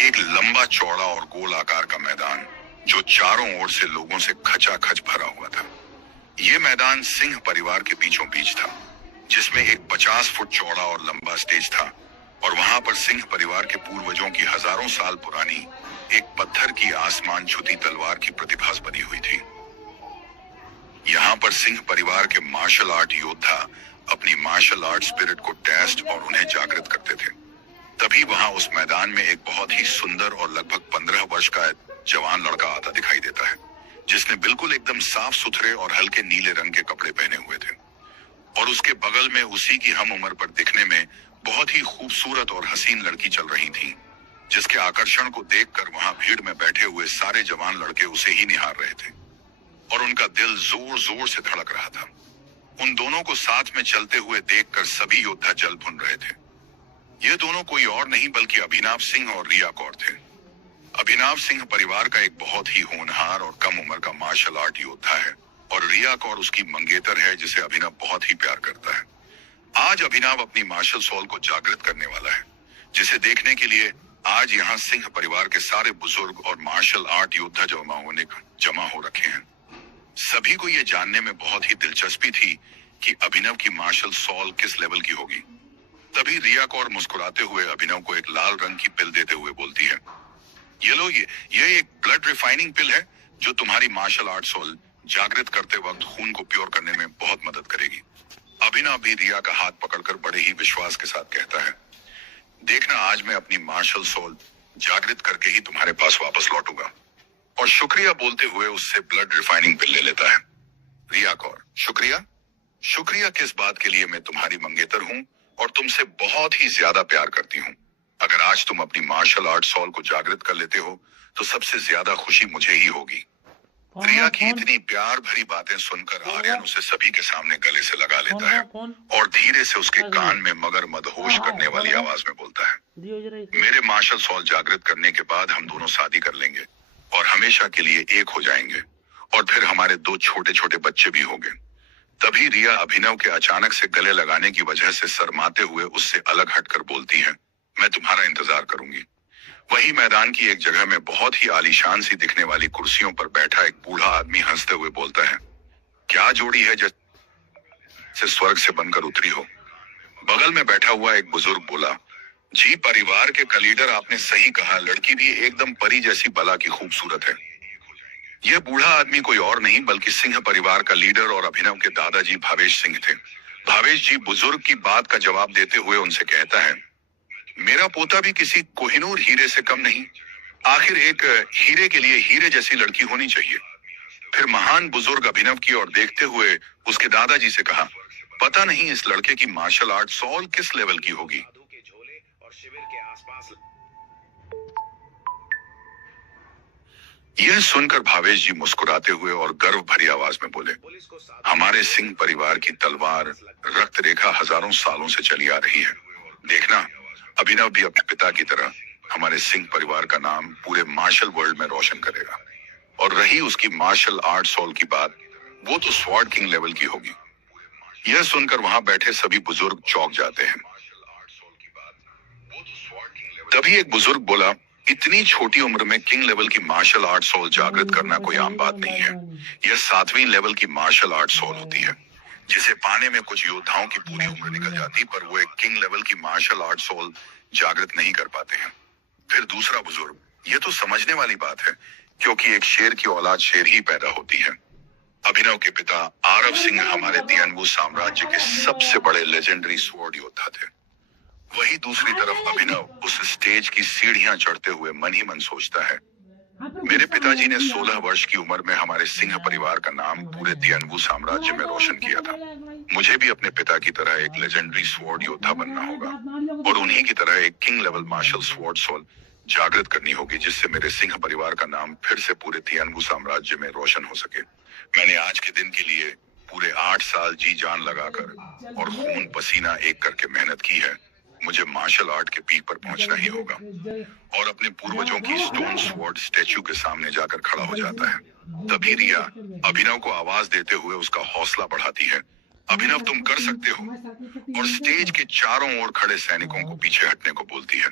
एक लंबा चौड़ा और गोल आकार का मैदान जो चारों ओर से लोगों से खचाखच भरा हुआ था। ये मैदान सिंह परिवार के बीचों बीच था, जिसमें एक 50 फुट चौड़ा और लंबा स्टेज था और वहां पर सिंह परिवार के पूर्वजों की हजारों साल पुरानी एक पत्थर की आसमान छूती तलवार की प्रतिभा बनी हुई थी। यहाँ पर सिंह परिवार के मार्शल आर्ट योद्धा अपनी मार्शल आर्ट स्पिरिट को टेस्ट और उन्हें जागृत करते थे। तभी वहां उस मैदान में एक बहुत ही सुंदर और लगभग 15 वर्ष का जवान लड़का आता दिखाई देता है, जिसने बिल्कुल एकदम साफ सुथरे और हल्के नीले रंग के कपड़े पहने हुए थे और उसके बगल में उसी की हम उम्र पर दिखने में बहुत ही खूबसूरत और हसीन लड़की चल रही थी, जिसके आकर्षण को देखकर वहां भीड़ में बैठे हुए सारे जवान लड़के उसे ही निहार रहे थे और उनका दिल जोर जोर से धड़क रहा था। उन दोनों को साथ में चलते हुए देखकर सभी योद्धा जल भुन रहे थे। ये दोनों कोई और नहीं बल्कि अभिनव सिंह और रिया कौर थे। अभिनव सिंह परिवार का एक बहुत ही होनहार और कम उम्र का मार्शल आर्ट योद्धा है और रिया कौर उसकी मंगेतर है, जिसे अभिनव बहुत ही प्यार करता है। आज अभिनव अपनी मार्शल सोल को जागृत करने वाला है, जिसे देखने के लिए आज यहाँ सिंह परिवार के सारे बुजुर्ग और मार्शल आर्ट योद्धा जमा हो रखे हैं। सभी को ये जानने में बहुत ही दिलचस्पी थी कि अभिनव की मार्शल सोल किस लेवल की होगी। तभी रिया कौर मुस्कुराते हुए अभिनव को एक लाल रंग की पिल देते हुए बोलती है, ये लो, ये एक ब्लड रिफाइनिंग पिल है जो तुम्हारी मार्शल आर्ट सोल जागृत करते वक्त खून को प्योर करने में बहुत मदद करेगी। अभिनव भी रिया का हाथ पकड़कर बड़े ही विश्वास के साथ कहता है, देखना आज मैं अपनी मार्शल सोल जागृत करके ही तुम्हारे पास वापस लौटूंगा। और शुक्रिया बोलते हुए उससे ब्लड रिफाइनिंग पिल ले लेता है। रिया कौर, शुक्रिया? शुक्रिया किस बात के लिए? मैं तुम्हारी मंगेतर हूँ और तुमसे बहुत ही ज्यादा प्यार करती हूँ। अगर आज तुम अपनी मार्शल आर्ट सोल को जागृत कर लेते हो तो सबसे ज्यादा खुशी मुझे ही होगी। रिया की इतनी प्यार भरी बातें सुनकर आर्यन उसे सभी के सामने गले से लगा लेता है और धीरे से उसके कान में मगर मदहोश करने वाली आवाज में बोलता है, मेरे मार्शल सोल जागृत करने के बाद हम दोनों शादी कर लेंगे और हमेशा के लिए एक हो जाएंगे और फिर हमारे 2 छोटे छोटे बच्चे भी होंगे। तभी रिया अभिनव के अचानक से गले लगाने की वजह से शर्माते हुए उससे अलग हटकर बोलती है, मैं तुम्हारा इंतजार करूंगी। वही मैदान की एक जगह में बहुत ही आलीशान सी दिखने वाली कुर्सियों पर बैठा एक बूढ़ा आदमी हंसते हुए बोलता है, क्या जोड़ी है जैसे स्वर्ग से बनकर उतरी हो। बगल में बैठा हुआ एक बुजुर्ग बोला, जी परिवार के कलीडर, आपने सही कहा, लड़की भी एकदम परी जैसी बला की खूबसूरत है। यह बूढ़ा आदमी कोई और नहीं बल्कि सिंह परिवार का लीडर और अभिनव के दादाजी भावेश सिंह थे। भावेश जी बुजुर्ग की बात का जवाब देते हुए उनसे कहता है, मेरा पोता भी किसी कोहिनूर हीरे से कम नहीं। आखिर एक हीरे के लिए हीरे जैसी लड़की होनी चाहिए। फिर महान बुजुर्ग अभिनव की ओर देखते हुए उसके दादाजी से कहा, पता नहीं इस लड़के की मार्शल आर्ट सोल किस लेवल की होगी। यह सुनकर भावेश जी मुस्कुराते हुए और गर्व भरी आवाज में बोले, हमारे सिंह परिवार की तलवार रक्त रेखा हजारों सालों से चली आ रही है। देखना, अभिनव भी अपने पिता की तरह हमारे सिंह परिवार का नाम पूरे मार्शल वर्ल्ड में रोशन करेगा। और रही उसकी मार्शल आर्ट सोल की बात, वो तो स्वॉर्ड किंग लेवल की होगी। यह सुनकर वहां बैठे सभी बुजुर्ग चौंक जाते हैं। तभी एक बुजुर्ग बोला, इतनी छोटी उम्र में किंग लेवल की मार्शल आर्ट सोल जागृत करना कोई आम बात नहीं है। यह 7वीं लेवल की मार्शल आर्ट सोल होती है, जिसे पाने में कुछ योद्धाओं की पूरी उम्र निकल जाती, पर वो एक किंग लेवल की मार्शल आर्ट सोल जागृत नहीं कर पाते हैं। फिर दूसरा बुजुर्ग, ये तो समझने वाली बात है, क्योंकि एक शेर की औलाद शेर ही पैदा होती है। अभिनव के पिता आरव सिंह हमारे दियनवू साम्राज्य के सबसे बड़े लेजेंडरी स्वॉर्ड योद्धा थे। वही दूसरी तरफ अभिनव उस स्टेज की सीढ़ियां चढ़ते हुए मन ही मन सोचता है, मेरे पिताजी ने 16 वर्ष की उम्र में हमारे सिंह परिवार का नाम पूरे दियनवू साम्राज्य में रोशन किया था। मुझे भी अपने पिता की तरह एक लेजेंडरी स्वॉर्ड योद्धा बनना होगा और उन्हीं की तरह एक king level martial sword soul जागृत करनी होगी, जिससे मेरे सिंह परिवार का नाम फिर से पूरे दियनवू साम्राज्य में रोशन हो सके। मैंने आज के दिन के लिए पूरे 8 साल जी जान लगाकर और खून पसीना एक करके मेहनत की है। मुझे मार्शल आर्ट के पीक पर पहुंचना ही होगा। और अपने पूर्वजों की स्टोन स्वॉर्ड स्टैच्यू के सामने जाकर खड़ा हो जाता है। तभी रिया अभिनव को आवाज देते हुए उसका हौसला बढ़ाती है, अभिनव तुम कर सकते हो, और स्टेज के चारों ओर खड़े सैनिकों को पीछे हटने को बोलती है।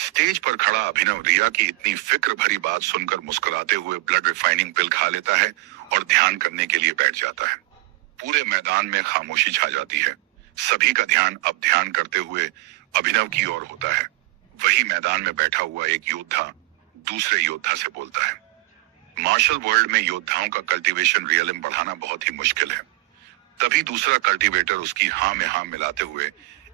स्टेज पर खड़ा अभिनव रिया की इतनी फिक्र भरी बात सुनकर मुस्कुराते हुए ब्लड रिफाइनिंग पिल खा लेता है और ध्यान करने के लिए बैठ जाता है। पूरे मैदान में खामोशी छा जाती है। सभी का ध्यान अब ध्यान करते हुए अभिनव की ओर होता है। वही मैदान में बैठा हुआ एक योद्धा दूसरे योद्धा से बोलता है। मार्शल वर्ल्ड में योद्धाओं का कल्टीवेशन रियलिम बढ़ाना बहुत ही मुश्किल है। तभी दूसरा कल्टीवेटर उसकी हाँ में हाँ मिलाते हुए,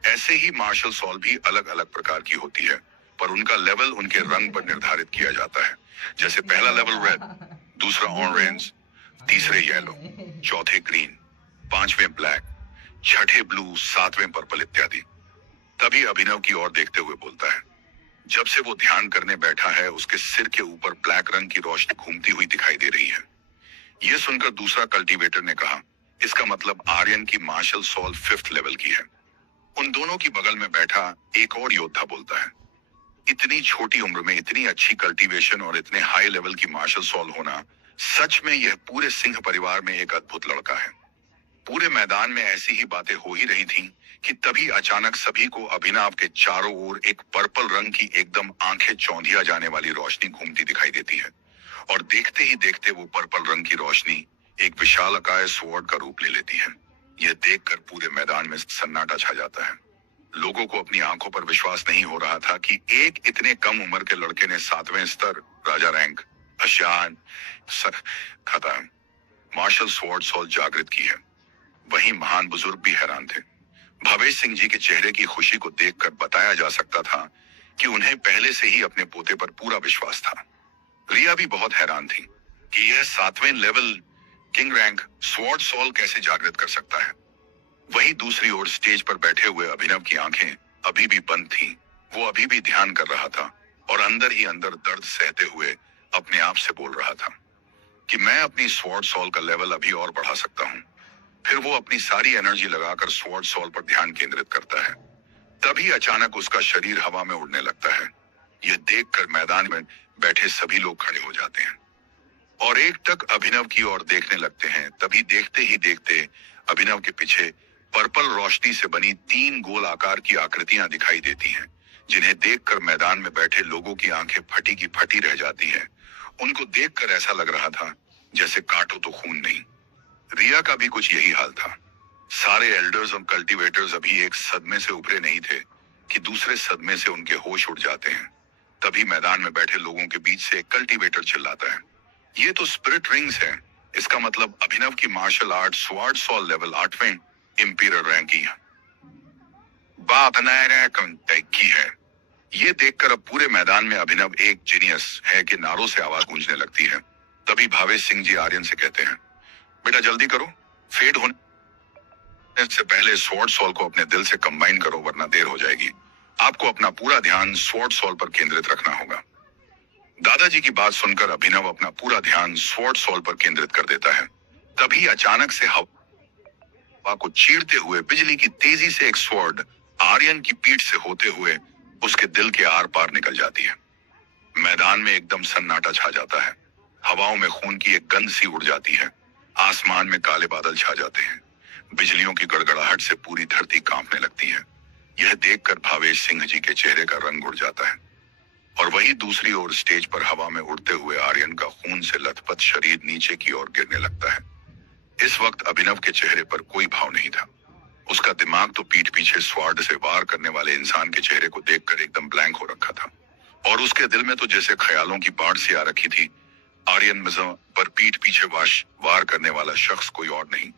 ऐसे ही मार्शल सॉल भी अलग अलग प्रकार की होती है, पर उनका लेवल उनके रंग पर निर्धारित किया जाता है। जैसे पहला लेवल रेड, दूसरा ऑरेंज, तीसरे येलो, चौथे ग्रीन, पांचवें ब्लैक, छठे ब्लू, सातवें पर्पल इत्यादि। तभी अभिनव की ओर देखते हुए बोलता है। जब से वो ध्यान करने बैठा है उसके सिर के ऊपर ब्लैक रंग की रोशनी घूमती हुई दिखाई दे रही है। यह सुनकर दूसरा कल्टीवेटर ने कहा, इसका मतलब आर्यन की मार्शल सॉल 5th लेवल की है। उन दोनों की बगल में बैठा एक और योद्धा बोलता है, इतनी छोटी उम्र में इतनी अच्छी कल्टीवेशन और इतने हाई लेवल की मार्शल सॉल होना, सच में यह पूरे सिंह परिवार में एक अद्भुत लड़का है। पूरे मैदान में ऐसी ही बातें हो ही रही थीं कि तभी अचानक सभी को अभिनव के चारों ओर एक पर्पल रंग की एकदम आंखें चौंधिया जाने वाली रोशनी घूमती दिखाई देती है और देखते ही देखते वो पर्पल रंग की रोशनी एक विशालकाय स्वॉर्ड का रूप ले लेती है। यह देखकर पूरे मैदान में सन्नाटा छा जाता है। लोगों को अपनी आंखों पर विश्वास नहीं हो रहा था कि एक इतने कम उम्र के लड़के ने 7वें स्तर राजा रैंक अशान खत्म मार्शल स्वॉर्ड सॉल जागृत की है। वहीं महान बुजुर्ग भी हैरान थे। भवेश सिंह जी के चेहरे की खुशी को देखकर बताया जा सकता था कि उन्हें पहले से ही अपने पोते पर पूरा विश्वास था। रिया भी बहुत हैरान थी कि यह 7वें level king rank sword soul कैसे जागृत कर सकता है। वहीं दूसरी ओर स्टेज पर बैठे हुए अभिनव की आंखें अभी भी बंद थीं। वो अभी भी ध्यान कर रहा था और अंदर ही अंदर दर्द सहते हुए अपने आप से बोल रहा था कि मैं अपनी स्वॉर्ड सॉल का लेवल अभी और बढ़ा सकता हूँ। फिर वो अपनी सारी एनर्जी लगाकर स्वॉर्ड सॉल पर ध्यान केंद्रित करता है। तभी अचानक उसका शरीर हवा में उड़ने लगता है। यह देखकर मैदान में बैठे सभी लोग खड़े हो जाते हैं और एक टक अभिनव की ओर देखने लगते हैं। तभी देखते ही देखते अभिनव के पीछे पर्पल रोशनी से बनी 3 गोल आकार की आकृतियां दिखाई देती हैं, जिन्हें देखकर मैदान में बैठे लोगों की आंखें फटी की फटी रह जाती हैं। उनको देखकर ऐसा लग रहा था जैसे काटो तो खून नहीं। रिया का भी कुछ यही हाल था। सारे एल्डर्स और कल्टीवेटर्स अभी एक सदमे से उभरे नहीं थे कि दूसरे सदमे से उनके होश उड़ जाते हैं। तभी मैदान में बैठे लोगों के बीच से एक कल्टीवेटर चिल्लाता है, ये तो स्पिरिट रिंग्स है। इसका मतलब अभिनव की martial art sword soul level 8वें इंपीरियल रैंक की बात की है। ये देखकर अब पूरे मैदान में अभिनव एक जीनियस है कि नारों से आवाज गूंजने लगती है। तभी भावेश सिंह जी आर्यन से कहते हैं, बेटा जल्दी करो, फेड होने से पहले स्वॉर्ड सॉल को अपने दिल से कंबाइन करो वरना देर हो जाएगी। आपको अपना पूरा ध्यान स्वॉर्ड सॉल पर केंद्रित रखना होगा। दादाजी की बात सुनकर अभिनव अपना पूरा ध्यान स्वॉर्ड सॉल पर केंद्रित कर देता है। तभी अचानक से हवा को चीरते हुए बिजली की तेजी से एक स्वॉर्ड आर्यन की पीठ से होते हुए उसके दिल के आर पार निकल जाती है। मैदान में एकदम सन्नाटा छा जाता है। हवाओं में खून की एक गंध सी उड़ जाती है। आसमान में काले बादल छा जाते हैं। बिजलियों की गड़गड़ाहट से पूरी धरती कांपने लगती है। यह देखकर भावेश सिंह जी के चेहरे का रंग उड़ जाता है और वही दूसरी ओर स्टेज पर हवा में उड़ते हुए आर्यन का खून से लथपथ शरीर नीचे की ओर गिरने लगता है। इस वक्त अभिनव के चेहरे पर कोई भाव नहीं था। उसका दिमाग तो पीठ पीछे स्वॉर्ड से वार करने वाले इंसान के चेहरे को देखकर एकदम ब्लैंक हो रखा था और उसके दिल में तो जैसे ख्यालों की बाढ़ सी आ रखी थी। आर्यन मिर्जा पर पीठ पीछे वार करने वाला शख्स कोई और नहीं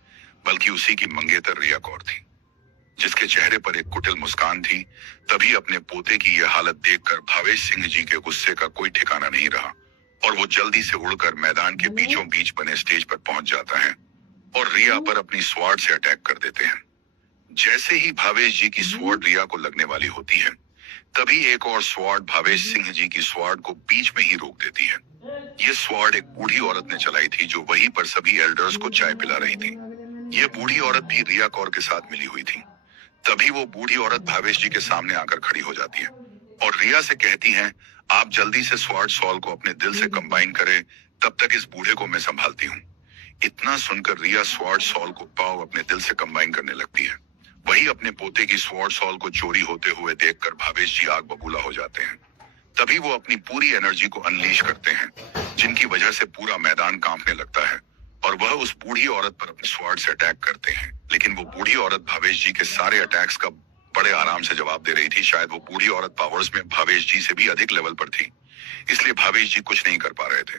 बल्कि उसी की मंगेतर रिया कौर थी, जिसके चेहरे पर एक कुटिल मुस्कान थी। तभी अपने पोते की यह हालत देखकर भावेश सिंह जी के गुस्से का कोई ठिकाना नहीं रहा और वो जल्दी से उड़कर मैदान के बीचों बीच बने स्टेज पर पहुंच जाता है और रिया पर अपनी स्वॉर्ड से अटैक कर देते हैं। जैसे ही भावेश जी की स्वॉर्ड रिया को लगने वाली होती है, तभी एक और स्वॉर्ड भावेश सिंह जी की स्वॉर्ड को बीच में ही रोक देती है। ये स्वॉर्ड एक बूढ़ी औरत ने चलाई थी जो वहीं पर सभी एल्डर्स को चाय पिला रही थी। ये बूढ़ी औरत भी रिया कौर के साथ मिली हुई थी। तभी वो बूढ़ी औरत भावेश जी के सामने आकर खड़ी हो जाती है और रिया से कहती है, आप जल्दी से स्वॉर्ड सॉल को अपने दिल से कंबाइन करें, तब तक इस बूढ़े को मैं संभालती हूँ। इतना सुनकर रिया स्वॉर्ड सॉल को पाव अपने दिल से कंबाइन करने लगती है। वही अपने पोते की स्वॉर्ड सॉल को चोरी होते हुए देखकर भावेश जी आग बबूला हो जाते हैं। तभी वो अपनी पूरी एनर्जी को अनलीश करते हैं, जिनकी वजह से पूरा मैदान कांपने लगता है और वह उस बूढ़ी औरत पर अपने स्वॉर्ड से अटैक करते हैं। लेकिन वो बूढ़ी औरत भावेश जी के सारे अटैक्स का बड़े आराम से जवाब दे रही थी। शायद वो बूढ़ी औरत पावर्स में भावेश जी से भी अधिक लेवल पर थी, इसलिए भावेश जी कुछ नहीं कर पा रहे थे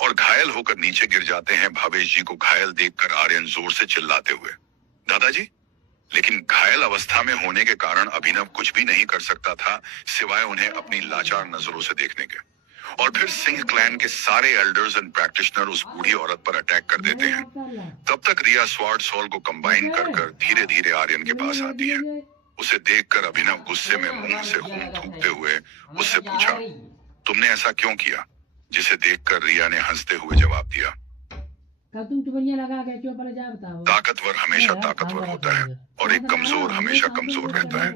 और घायल होकर नीचे गिर जाते हैं। भावेश जी को घायल देखकर आर्यन जोर से चिल्लाते हुए, दादाजी। लेकिन घायल अवस्था में होने के कारण अभिनव कुछ भी नहीं कर सकता था सिवाय उन्हें अपनी लाचार नजरों से देखने के। और फिर सिंह क्लैन के सारे एल्डर्स एंड प्रैक्टिशनर उस बूढ़ी औरत पर अटैक कर देते हैं। तब तक रिया स्वॉर्ड सोल को कंबाइन कर धीरे धीरे आर्यन के पास आती है। उसे देखकर अभिनव गुस्से में मुंह से खून थूकते हुए उससे पूछा, तुमने ऐसा क्यों किया? जिसे देखकर रिया ने हंसते हुए जवाब दिया, ताकतवर हमेशा ताकतवर होता है और एक कमजोर हमेशा कमजोर रहता है।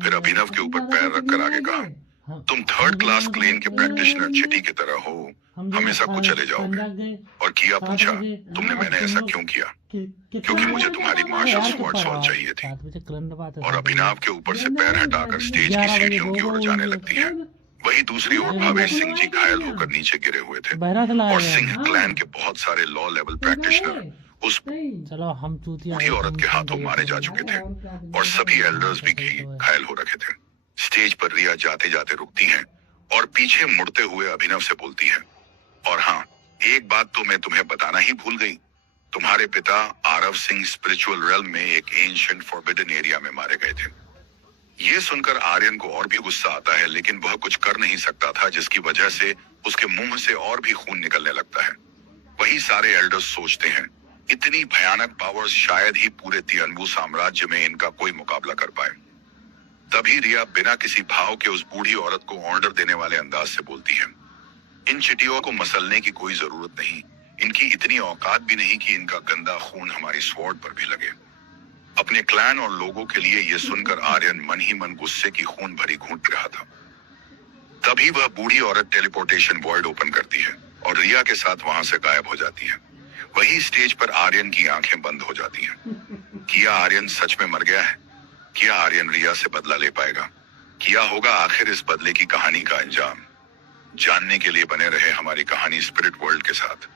फिर अभिनव के ऊपर पैर रखकर आगे कहा, तुम थर्ड क्लास क्लेन के प्रैक्टिशनर चिटी की तरह हो, हमेशा कुछ चले जाओगे। और किया पूछा, तुमने मैंने ऐसा क्यों किया? क्योंकि मुझे तुम्हारी मार्शल स्वॉर्ड सोल चाहिए थी। और अभिनव के ऊपर से पैर हटाकर स्टेज की सीढ़ियों की ओर जाने लगती है। वही दूसरी ओर भावेश सिंह जी घायल होकर नीचे गिरे हुए थे और सिंह क्लैन के बहुत सारे लॉ लेवल प्रैक्टिशनर उस बूढ़ी औरत के हाथों मारे जा चुके थे और सभी एल्डर्स भी घायल हो रखे थे। स्टेज पर रिया जाते जाते रुकती हैं और पीछे मुड़ते हुए अभिनव से बोलती है, और हाँ, एक बात तो मैं तुम्हें बताना ही भूल गई, तुम्हारे पिता आरव सिंह स्पिरिचुअल रेल्म में एक एंशिएंट फॉरबिडन एरिया में मारे गए थे। ये सुनकर आर्यन को और भी गुस्सा आता है, लेकिन वह कुछ कर नहीं सकता था, जिसकी वजह से उसके मुंह से और भी खून निकलने लगता है। वही सारे एल्डर्स सोचते हैं, इतनी भयानक पावर्स शायद ही पूरे तियनवू साम्राज्य में इनका कोई मुकाबला कर पाए। तभी रिया बिना किसी भाव के उस बूढ़ी औरत को ऑर्डर देने वाले अंदाज से बोलती है, इन चिटियों को मसलने की कोई जरूरत नहीं, इनकी इतनी औकात भी नहीं कि इनका गंदा खून हमारी स्वॉर्ड पर भी लगे। अपने क्लैन और लोगों के लिए यह सुनकर आर्यन मन ही मन गुस्से की खून भरी घूंट रहा था। तभी वह बूढ़ी औरत टेलीपोर्टेशन वॉइड ओपन करती है और रिया के साथ वहां से गायब हो जाती है। वही स्टेज पर आर्यन की आंखें बंद हो जाती हैं। क्या आर्यन सच में मर गया है? क्या आर्यन रिया से बदला ले पाएगा? क्या होगा आखिर इस बदले की कहानी का अंजाम? जानने के लिए बने रहे हमारी कहानी स्पिरिट वर्ल्ड के साथ।